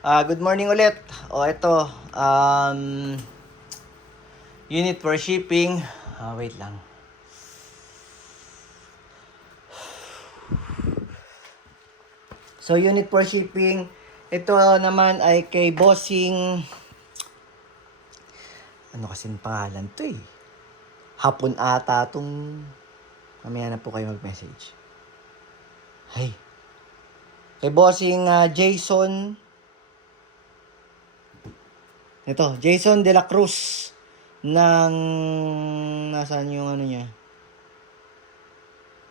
Good morning ulit. Ito, unit for shipping. Wait lang. So, unit for shipping. Ito naman ay kay Bossing. Ano kasing pangalan to eh? Hapon ata itong... Mamaya na po kayo mag-message. Hey. Kay Bossing Jason... Ito, Jason De La Cruz ng nasaan yung ano niya?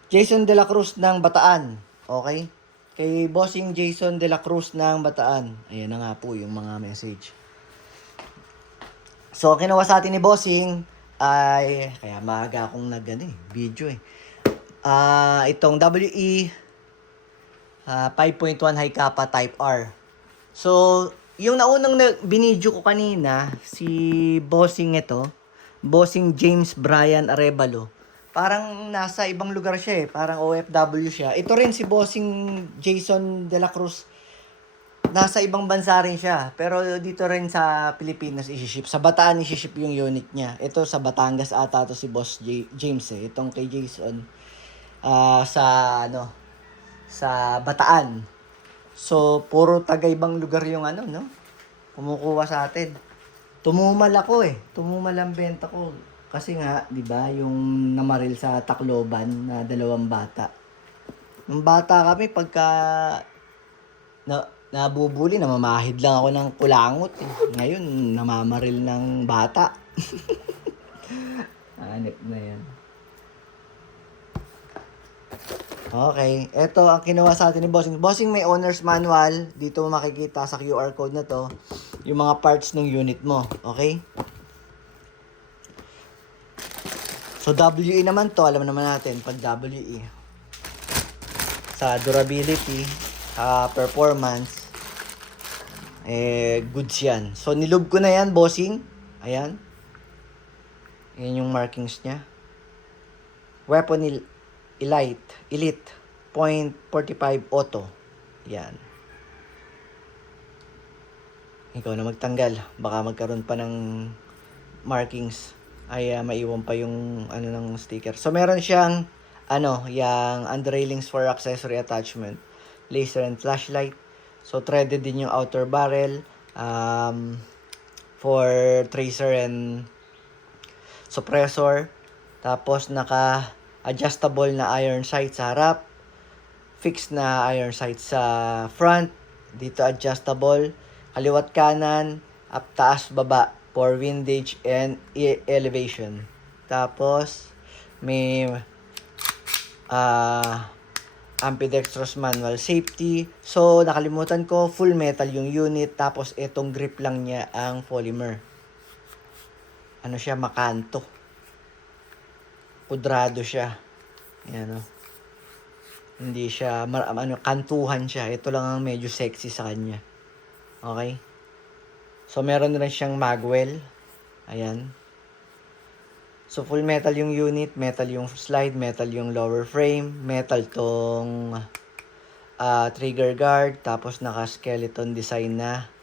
Jason De La Cruz ng Bataan. Okay? Kay Bossing Jason De La Cruz ng Bataan. Ayan na nga po yung mga message. So, kinuha sa atin ni Bossing ay kaya maaga akong video eh. Itong WE 5.1 High Kappa Type R. So, yung naunang binidyo ko kanina, si Bossing ito, Bossing James Brian Arevalo. Parang nasa ibang lugar siya eh, parang OFW siya. Ito rin si Bossing Jason De La Cruz, nasa ibang bansa rin siya. Pero dito rin sa Pilipinas isi-ship. Sa Bataan isi-ship yung unit niya. Ito sa Batangas ata to si Boss James eh. Itong kay Jason, sa Bataan. So, puro taga-ibang lugar yung kumukuha sa atin. Tumumal ako eh. Tumumal ang benta ko. Kasi nga, di ba, yung namaril sa Tacloban na 2 bata. Nung bata kami, pagka nabubuli, namamahid lang ako ng kulangot eh. Ngayon, namamaril ng bata. Hanip na yan. Okay, ito ang kinuha sa atin ni Bossing. Bossing, may owner's manual. Dito mo makikita sa QR code na to yung mga parts ng unit mo. Okay? So, WE naman to. Alam naman natin pag WE. Sa durability, performance, goods yan. So, nilub ko na yan, Bossing. Ayan. Ayan yung markings niya. Weapon Elite 0.45 auto. Yan. Ikaw na magtanggal. Baka magkaroon pa ng markings. Ay maiwan pa yung ng sticker. So meron siyang yung underrailings for accessory attachment, laser and flashlight. So threaded din yung outer barrel for tracer and suppressor. Tapos adjustable na iron sight sa harap, fixed na iron sight sa front, dito adjustable, kaliwat kanan, up taas baba for windage and elevation. Tapos may ambidextrous manual safety. So nakalimutan ko, full metal yung unit, tapos itong grip lang niya ang polymer. Ano siya, makanto. Kudrado siya. Ayan o. Hindi siya, kantuhan siya. Ito lang ang medyo sexy sa kanya. Okay? So, meron rin siyang magwell. Ayan. So, full metal yung unit. Metal yung slide. Metal yung lower frame. Metal tong trigger guard. Tapos, naka-skeleton design na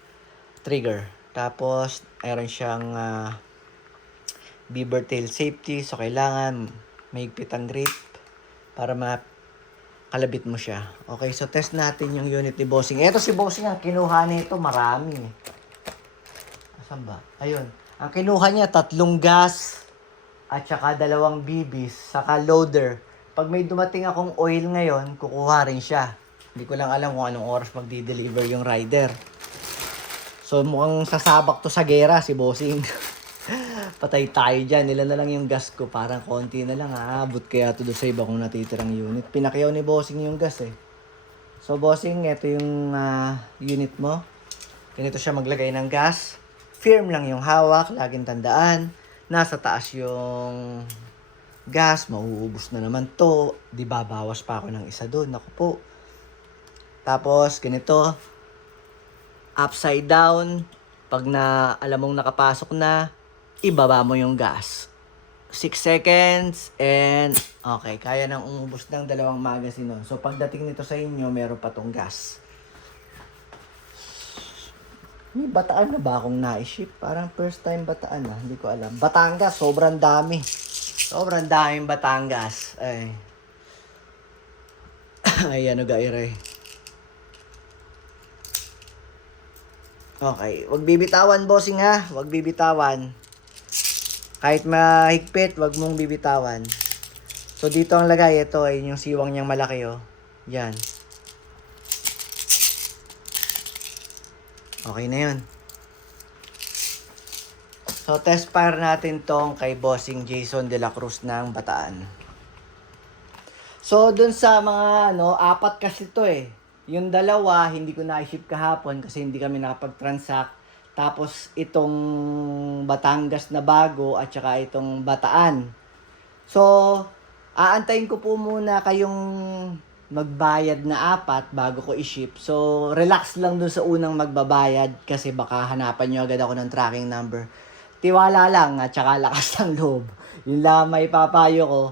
trigger. Tapos, meron siyang beaver tail safety. So, kailangan mahigpit ang grip para makalabit mo siya. Okay, so test natin yung unit ni Bossing. Ito si Bossing, ang kinuha nito marami. Asan ba? Ayun. Ang kinuha niya, 3 gas at saka 2 BBs, saka loader. Pag may dumating akong oil ngayon, kukuha rin siya. Hindi ko lang alam kung anong oras magdi-deliver yung rider. So, mukhang sasabak to sa gera si Bossing. Patay tayo dyan. Nila na lang yung gas ko. Parang konti na lang. Aabot kaya to doon sa iba kung natitirang unit. Pinakyaw ni Bossing yung gas eh. So Bossing, ito yung unit mo. Ganito siya maglagay ng gas. Firm lang yung hawak. Laging tandaan. Nasa taas yung gas. Mauubos na naman to. Di ba, bawas pa ako ng isa doon. Naku po. Tapos, ganito. Upside down. Pag alam mong nakapasok na, ibaba mo yung gas. 6 seconds and okay, kaya nang umubos ng 2 magazine nun. So pagdating nito sa inyo, meron pa tong gas. May Bataan na ba akong na-ship? Parang first time Bataan na. Hindi ko alam. Batangas, sobrang dami. Sobrang daming Batangas. Ay. Ay, ano gairay. Okay. Wag bibitawan, bossing ha. Wag bibitawan. Kahit mahigpit, wag mong bibitawan. So, dito ang lagay. Ito ay yung siwang niyang malaki, oh. Yan. Okay na yun. So, test fire natin tong kay Bossing Jason de la Cruz ng Bataan. So, dun sa mga, apat kasi to eh. Yung dalawa, hindi ko na-ship kahapon kasi hindi kami nakapag-transact. Tapos, itong Batangas na bago at saka itong Bataan. So, aantayin ko po muna kayong magbayad na apat bago ko i-ship. So, relax lang dun sa unang magbabayad kasi baka hanapan nyo agad ako ng tracking number. Tiwala lang at saka lakas ng loob. Yun lang may papayo ko.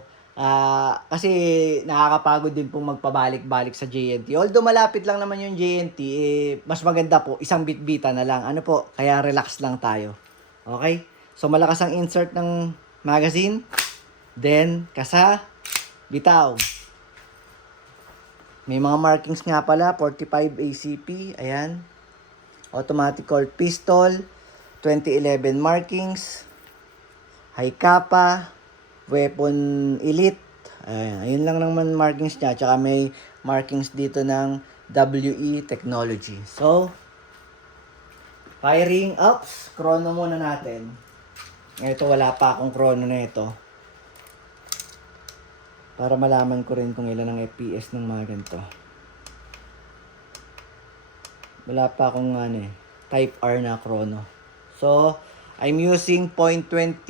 Kasi nakakapagod din pong magpabalik-balik sa JNT. Although malapit lang naman yung JNT, mas maganda po, isang bitbita na lang. Ano po, kaya relax lang tayo. Okay? So, malakas ang insert ng magazine. Then, kasa, bitaw. May mga markings nga pala, 45 ACP, ayan. Automatic cold pistol, 2011 markings, high kappa, weapon elite, ayan. Ayun lang naman markings niya, tsaka may markings dito ng WE technology. So, firing ups, chrono muna natin. Ito, wala pa akong chrono na ito. Para malaman ko rin kung ilan ang FPS ng mga ganito. Wala pa akong Type R na chrono. So, I'm using .20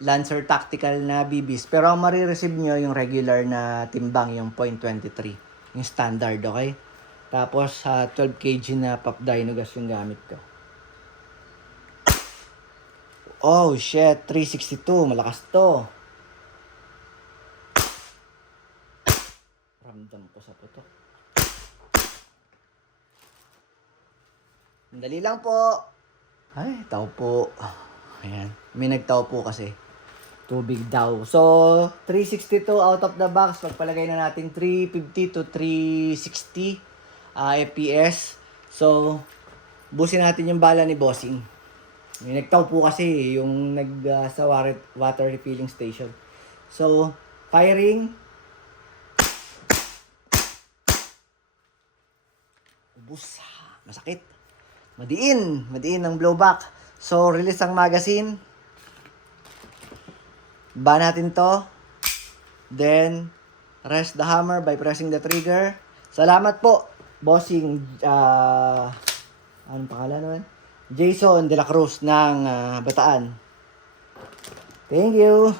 Lancer Tactical na BBs. Pero ang marireceive nyo yung regular na timbang, yung .23. Yung standard, okay? Tapos, 12 kg na Pop Dynagas yung gamit ko. Oh, shit. 362. Malakas to. Ramdam ko sa putok. Dali lang po. Ay, tao po. Ayan. May nagtao po kasi. Tubig daw. So, 362 out of the box. Pagpalagay na natin 350 to 360 FPS. So, busin natin yung bala ni Bossing. May nagtao po kasi yung sa water refilling station. So, firing. Ubus. Masakit. Madiin ang blowback. So, release ang magazine. Ba natin to. Then, rest the hammer by pressing the trigger. Salamat po, Bossing, anong pangalan naman? Jason de la Cruz ng Bataan. Thank you.